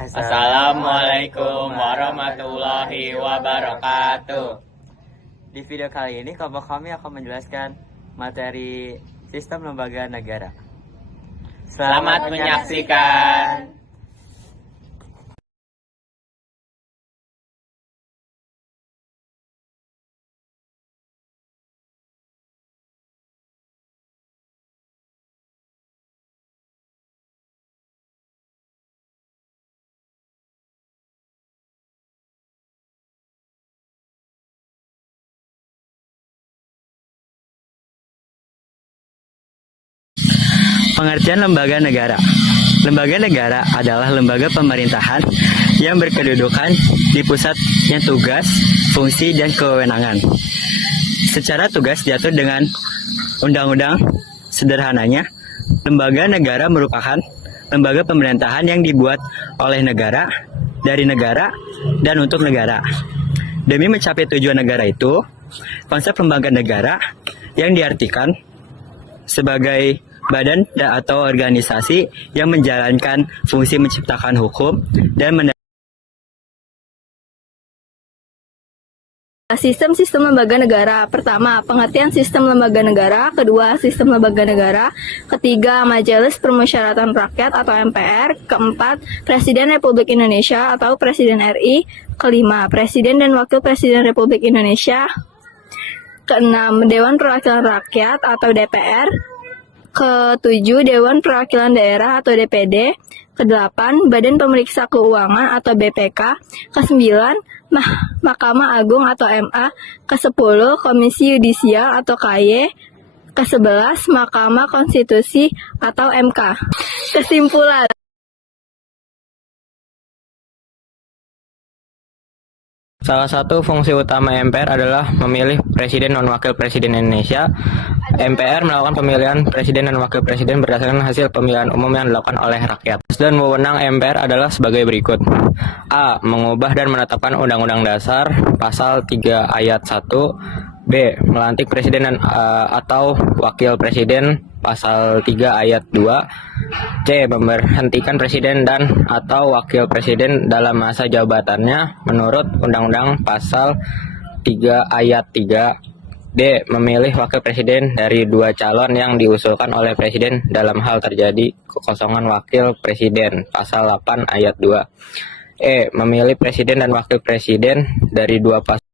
Assalamualaikum warahmatullahi wabarakatuh. Di video kali ini kelompok kami akan menjelaskan materi sistem lembaga negara. Selamat menyaksikan. Pengertian lembaga negara. Lembaga negara adalah lembaga pemerintahan yang berkedudukan di pusat yang tugas, fungsi, dan kewenangan. Secara tugas diatur dengan undang-undang. Sederhananya, lembaga negara merupakan lembaga pemerintahan yang dibuat oleh negara, dari negara, dan untuk negara. Demi mencapai tujuan negara itu, konsep lembaga negara yang diartikan sebagai badan atau organisasi yang menjalankan fungsi menciptakan hukum dan Sistem lembaga negara. Pertama, pengertian sistem lembaga negara. Kedua, sistem lembaga negara. Ketiga, Majelis Permusyawaratan Rakyat atau MPR. Keempat, Presiden Republik Indonesia atau Presiden RI. Kelima, Presiden dan Wakil Presiden Republik Indonesia. Keenam, Dewan Perwakilan Rakyat atau DPR. Ketujuh, Dewan Perwakilan Daerah atau DPD. Kedelapan, Badan Pemeriksa Keuangan atau BPK. Kesembilan, Mahkamah Agung atau MA. Kesepuluh, Komisi Yudisial atau KY. Kesebelas, Mahkamah Konstitusi atau MK. Kesimpulan. Salah satu fungsi utama MPR adalah memilih Presiden dan Wakil Presiden Indonesia. MPR melakukan pemilihan Presiden dan Wakil Presiden berdasarkan hasil pemilihan umum yang dilakukan oleh rakyat. Dan wewenang MPR adalah sebagai berikut. A. Mengubah dan menetapkan Undang-Undang Dasar Pasal 3 Ayat 1. B. Melantik Presiden dan atau Wakil Presiden Pasal 3 Ayat 2. C. Memberhentikan Presiden dan atau Wakil Presiden dalam masa jabatannya menurut Undang-Undang Pasal 3 Ayat 3. D. Memilih Wakil Presiden dari dua calon yang diusulkan oleh Presiden dalam hal terjadi kekosongan Wakil Presiden Pasal 8 Ayat 2. E. Memilih Presiden dan Wakil Presiden dari dua pasangan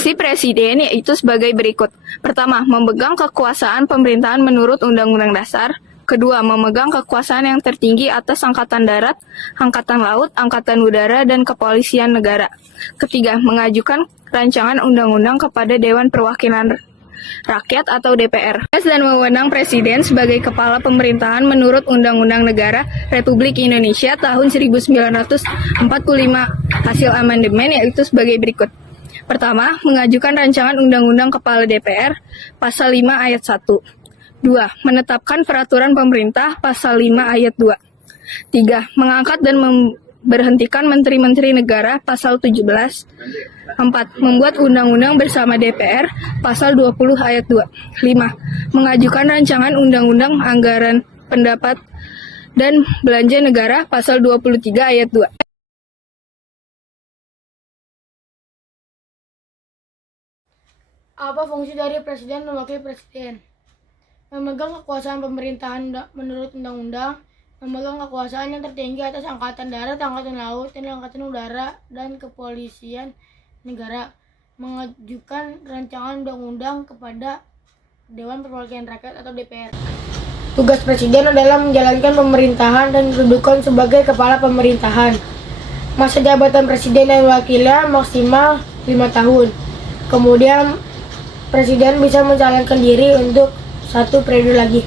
Si Presiden yaitu sebagai berikut. Pertama, memegang kekuasaan pemerintahan menurut Undang-Undang Dasar. Kedua, memegang kekuasaan yang tertinggi atas Angkatan Darat, Angkatan Laut, Angkatan Udara, dan Kepolisian Negara. Ketiga, mengajukan rancangan undang-undang kepada Dewan Perwakilan Rakyat atau DPR. Dan mewenang Presiden sebagai kepala pemerintahan menurut Undang-Undang Negara Republik Indonesia tahun 1945 hasil amandemen yaitu sebagai berikut. Pertama, mengajukan rancangan undang-undang kepala DPR pasal 5 ayat 1. 2. Menetapkan peraturan pemerintah pasal 5 ayat 2. 3. Mengangkat dan memberhentikan menteri-menteri negara pasal 17. 4. Membuat undang-undang bersama DPR pasal 20 ayat 2. 5. Mengajukan rancangan undang-undang anggaran pendapat dan belanja negara pasal 23 ayat 2. Apa fungsi dari Presiden dan Wakil Presiden? Memegang kekuasaan pemerintahan menurut undang-undang, memegang kekuasaan yang tertinggi atas Angkatan Darat, Angkatan Laut, dan Angkatan Udara, dan Kepolisian Negara. Mengajukan rancangan undang-undang kepada Dewan Perwakilan Rakyat atau DPR. Tugas Presiden adalah menjalankan pemerintahan dan kedudukan sebagai kepala pemerintahan. Masa jabatan Presiden dan Wakilnya maksimal 5 tahun. Kemudian Presiden bisa mencalonkan diri untuk 1 periode lagi.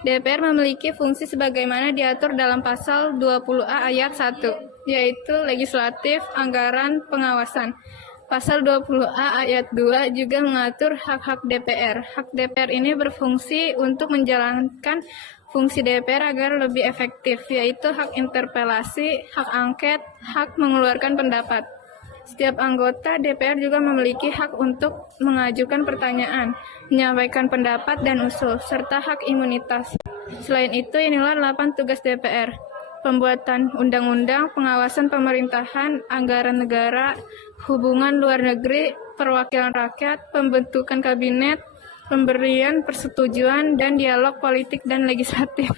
DPR memiliki fungsi sebagaimana diatur dalam pasal 20A ayat 1, yaitu legislatif, anggaran, pengawasan. Pasal 20A ayat 2 juga mengatur hak-hak DPR. Hak DPR ini berfungsi untuk menjalankan fungsi DPR agar lebih efektif, yaitu hak interpelasi, hak angket, hak mengeluarkan pendapat. Setiap anggota DPR juga memiliki hak untuk mengajukan pertanyaan, menyampaikan pendapat dan usul, serta hak imunitas. Selain itu, inilah 8 tugas DPR. Pembuatan undang-undang, pengawasan pemerintahan, anggaran negara, hubungan luar negeri, perwakilan rakyat, pembentukan kabinet, pemberian persetujuan, dan dialog politik dan legislatif.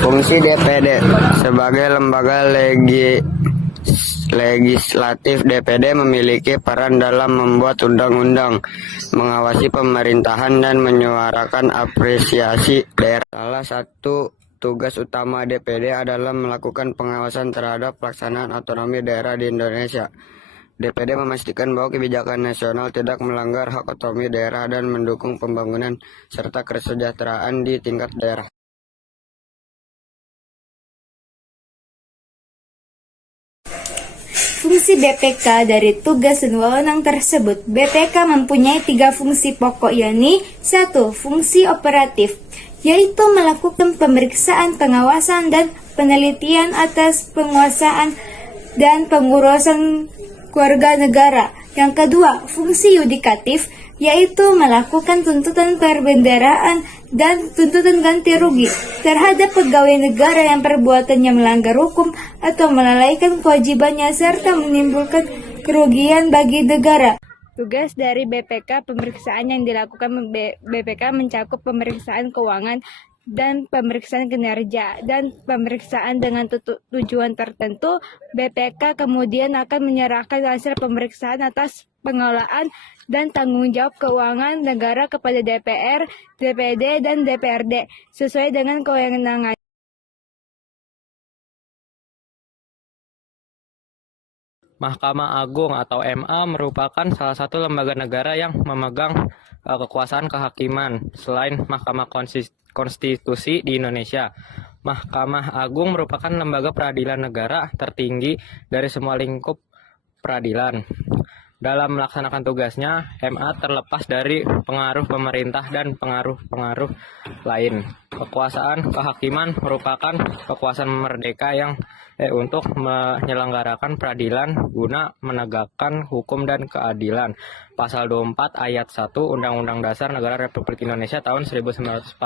Fungsi DPD sebagai lembaga legislatif, DPD memiliki peran dalam membuat undang-undang, mengawasi pemerintahan, dan menyuarakan apresiasi daerah. Salah satu tugas utama DPD adalah melakukan pengawasan terhadap pelaksanaan otonomi daerah di Indonesia. DPD memastikan bahwa kebijakan nasional tidak melanggar hak otonomi daerah dan mendukung pembangunan serta kesejahteraan di tingkat daerah. Fungsi BPK dari tugas dan wewenang tersebut. BPK mempunyai 3 fungsi pokok, yakni 1. Fungsi operatif, yaitu melakukan pemeriksaan, pengawasan, dan penelitian atas penguasaan dan pengurusan keluarga negara. Yang kedua, fungsi yudikatif, yaitu melakukan tuntutan perbendaharaan dan tuntutan ganti rugi terhadap pegawai negara yang perbuatannya melanggar hukum atau melalaikan kewajibannya serta menimbulkan kerugian bagi negara. Tugas dari BPK, pemeriksaan yang dilakukan BPK mencakup pemeriksaan keuangan dan pemeriksaan kinerja dan pemeriksaan dengan tujuan tertentu. BPK kemudian akan menyerahkan hasil pemeriksaan atas pengelolaan dan tanggung jawab keuangan negara kepada DPR, DPD, dan DPRD sesuai dengan kewenangan. Mahkamah Agung atau MA merupakan salah satu lembaga negara yang memegang kekuasaan kehakiman selain Mahkamah Konstitusi di Indonesia. Mahkamah Agung merupakan lembaga peradilan negara tertinggi dari semua lingkup peradilan. Dalam melaksanakan tugasnya, MA terlepas dari pengaruh pemerintah dan pengaruh-pengaruh lain. Kekuasaan kehakiman merupakan kekuasaan merdeka yang untuk menyelenggarakan peradilan guna menegakkan hukum dan keadilan. Pasal 24 ayat 1 Undang-Undang Dasar Negara Republik Indonesia tahun 1945.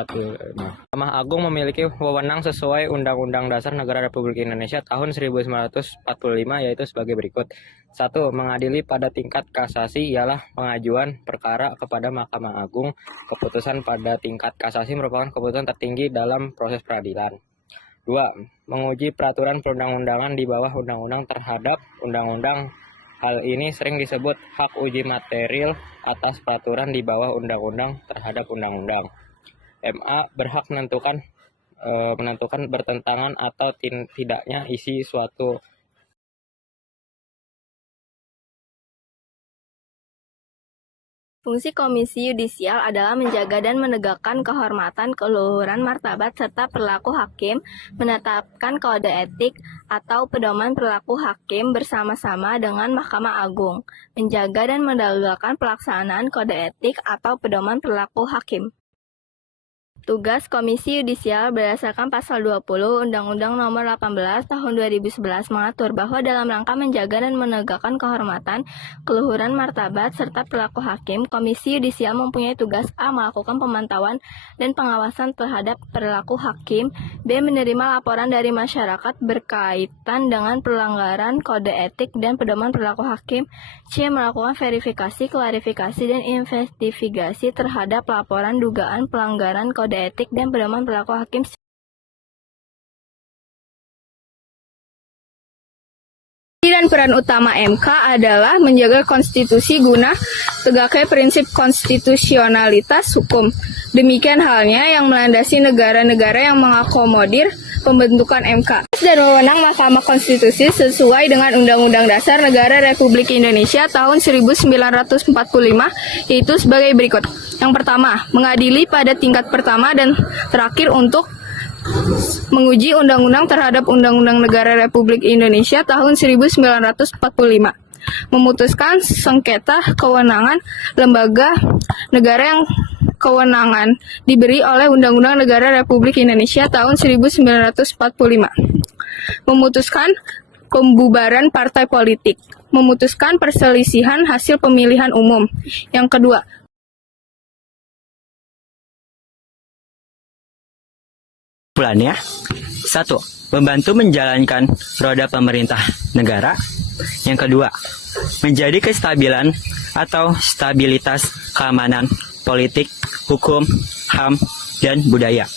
Mahkamah Agung memiliki wewenang sesuai Undang-Undang Dasar Negara Republik Indonesia tahun 1945, yaitu sebagai berikut. 1. Mengadili pada tingkat kasasi ialah pengajuan perkara kepada Mahkamah Agung. Keputusan pada tingkat kasasi merupakan keputusan tertinggi dalam proses peradilan. 2. Menguji peraturan perundang-undangan di bawah undang-undang terhadap undang-undang. Hal ini sering disebut hak uji material atas peraturan di bawah undang-undang terhadap undang-undang. MA berhak menentukan bertentangan atau tidaknya isi suatu. Fungsi Komisi Yudisial adalah menjaga dan menegakkan kehormatan, keluhuran, martabat, serta perilaku hakim, menetapkan kode etik atau pedoman perilaku hakim bersama-sama dengan Mahkamah Agung, menjaga dan menegakkan pelaksanaan kode etik atau pedoman perilaku hakim. Tugas Komisi Yudisial berdasarkan Pasal 20 Undang-Undang Nomor 18 Tahun 2011 mengatur bahwa dalam rangka menjaga dan menegakkan kehormatan, keluhuran, martabat, serta perilaku hakim, Komisi Yudisial mempunyai tugas A. Melakukan pemantauan dan pengawasan terhadap perilaku hakim, B. Menerima laporan dari masyarakat berkaitan dengan pelanggaran kode etik dan pedoman perilaku hakim, C. Melakukan verifikasi, klarifikasi, dan investigasi terhadap laporan dugaan pelanggaran kode etik dan pedoman perilaku hakim. Dan peran utama MK adalah menjaga konstitusi guna tegaknya prinsip konstitusionalitas hukum. Demikian halnya yang melandasi negara-negara yang mengakomodir pembentukan MK. Dan wewenang Mahkamah Konstitusi sesuai dengan Undang-Undang Dasar Negara Republik Indonesia tahun 1945, yaitu sebagai berikut. Yang pertama, mengadili pada tingkat pertama dan terakhir untuk menguji undang-undang terhadap Undang-Undang Negara Republik Indonesia tahun 1945. Memutuskan sengketa kewenangan lembaga negara yang kewenangan diberi oleh Undang-Undang Negara Republik Indonesia tahun 1945. Memutuskan pembubaran partai politik. Memutuskan perselisihan hasil pemilihan umum. Yang kedua, kesimpulannya, 1. Membantu menjalankan roda pemerintah negara. Yang kedua, menjadi kestabilan atau stabilitas keamanan politik, hukum, HAM, dan budaya.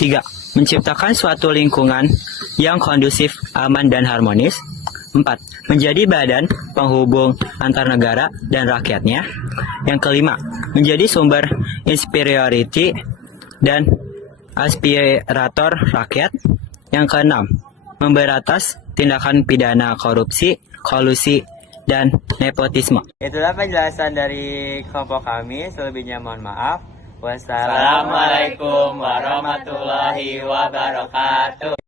3. Menciptakan suatu lingkungan yang kondusif, aman, dan harmonis. 4. Menjadi badan penghubung antar negara dan rakyatnya. Yang kelima, menjadi sumber inspirasi dan aspirator rakyat. Yang keenam, memberantas tindakan pidana korupsi, kolusi, dan nepotisme. Itulah penjelasan dari kelompok kami. Selebihnya mohon maaf. Wassalamualaikum warahmatullahi wabarakatuh.